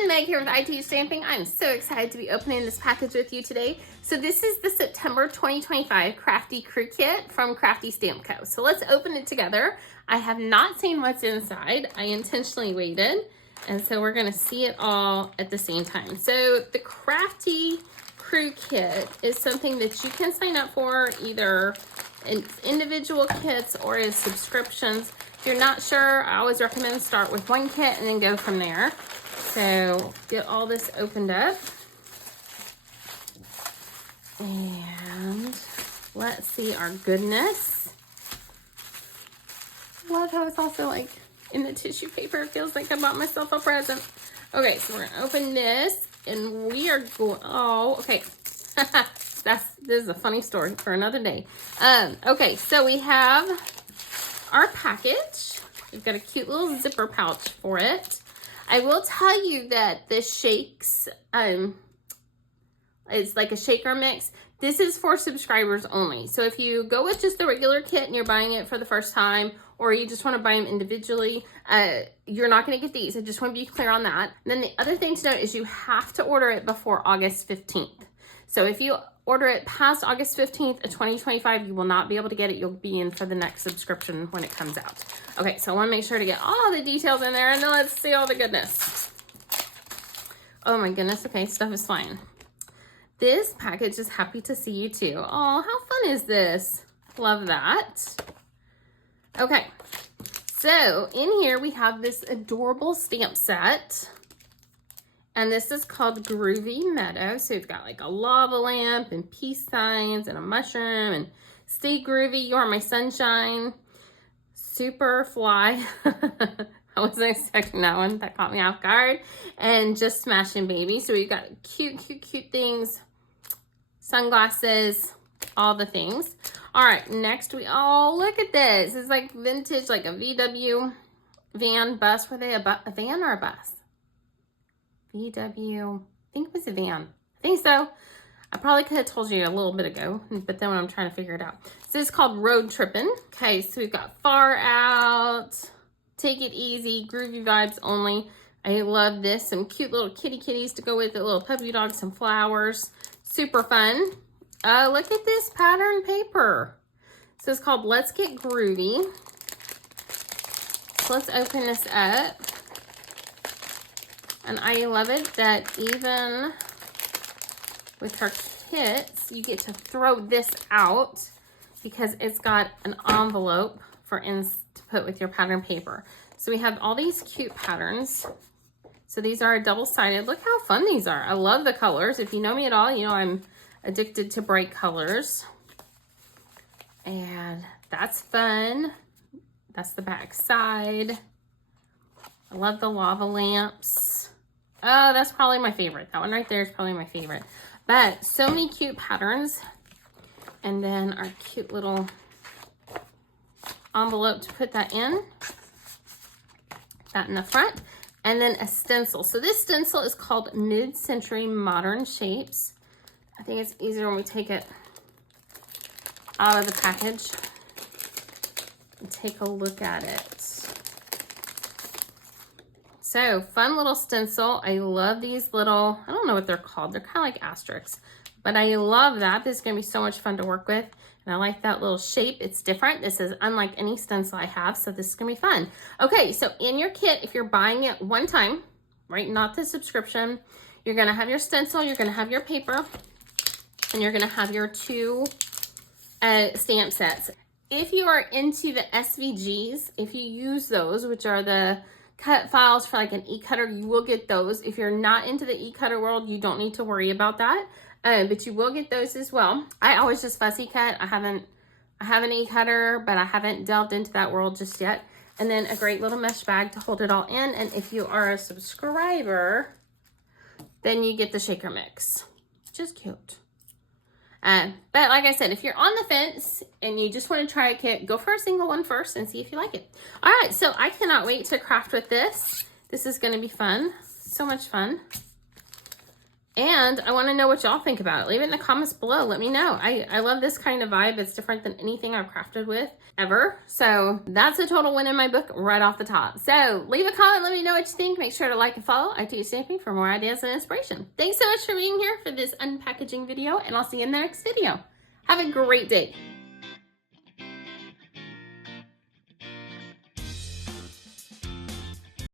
everyone, Meg here with IT Stamping. I'm so excited to be opening this package with you today. So this is the September 2025 Crafty Crew Kit from Crafty Stamp Co. So let's open it together. I have not seen what's inside. I intentionally waited, and so we're gonna see it all at the same time. So the Crafty Crew Kit is something that you can sign up for either in individual kits or as subscriptions. If you're not sure, I always recommend start with one kit and then go from there. So get all this opened up. And let's see our goodness. Love how it's also like in the tissue paper. It feels like I bought myself a present. Okay, so we're gonna open this and we are going, oh, okay. This is a funny story for another day. Okay, so we have our package. We've got a cute little zipper pouch for it. I will tell you that this shakes, it's like a shaker mix. This is for subscribers only. So if you go with just the regular kit and you're buying it for the first time, or you just want to buy them individually, you're not going to get these. I just want to be clear on that. And then the other thing to note is you have to order it before August 15th. So if you order it past August 15th of 2025, you will not be able to get it. You'll be in for the next subscription when it comes out. Okay, so I want to make sure to get all the details in there, and then let's see all the goodness. Oh my goodness, okay, stuff is flying. This package is happy to see you too. Oh, how fun is this? Love that. Okay, so in here we have this adorable stamp set. And this is called Groovy Meadow. So we've got like a lava lamp and peace signs and a mushroom and stay groovy, you are my sunshine. Super fly. I wasn't expecting that one. That caught me off guard. And just smashing baby. So we've got cute things. Sunglasses, all the things. All right, next oh, look at this. It's like vintage, like a VW van bus. Were they a van or a bus? VW, I think it was a van. I think so. I probably could have told you a little bit ago, but then when I'm trying to figure it out. So it's called Road Trippin'. Okay, so we've got Far Out, Take It Easy, Groovy Vibes Only. I love this. Some cute little kitties to go with it, little puppy dogs, some flowers. Super fun. Look at this pattern paper. So it's called Let's Get Groovy. So let's open this up. And I love it that even with her kits, you get to throw this out because it's got an envelope to put with your pattern paper. So we have all these cute patterns. So these are double-sided. Look how fun these are. I love the colors. If you know me at all, you know I'm addicted to bright colors. And that's fun. That's the back side. I love the lava lamps. Oh, that's probably my favorite. That one right there is probably my favorite. But so many cute patterns. And then our cute little envelope to put that in. That in the front. And then a stencil. So this stencil is called Mid-Century Modern Shapes. I think it's easier when we take it out of the package and take a look at it. So fun little stencil. I love these little, I don't know what they're called. They're kind of like asterisks, but I love that. This is gonna be so much fun to work with. And I like that little shape. It's different. This is unlike any stencil I have. So this is gonna be fun. Okay, so in your kit, if you're buying it one time, right, not the subscription, you're gonna have your stencil, you're gonna have your paper, and you're gonna have your two stamp sets. If you are into the SVGs, if you use those, which are the cut files for like an e-cutter, you will get those. If you're not into the e-cutter world, you don't need to worry about that, but you will get those as well. I always just fussy cut. I have an e-cutter, but I haven't delved into that world just yet. And then a great little mesh bag to hold it all in. And if you are a subscriber, then you get the shaker mix, which is cute. But like I said, if you're on the fence and you just want to try a kit, go for a single one first and see if you like it. All right, so I cannot wait to craft with this. This is going to be fun. So much fun. And I want to know what y'all think about it. Leave it in the comments below. Let me know. I love this kind of vibe. It's different than anything I've crafted with ever. So that's a total win in my book right off the top. So leave a comment. Let me know what you think. Make sure to like and follow IT Stamping for more ideas and inspiration. Thanks so much for being here for this unpackaging video, and I'll see you in the next video. Have a great day.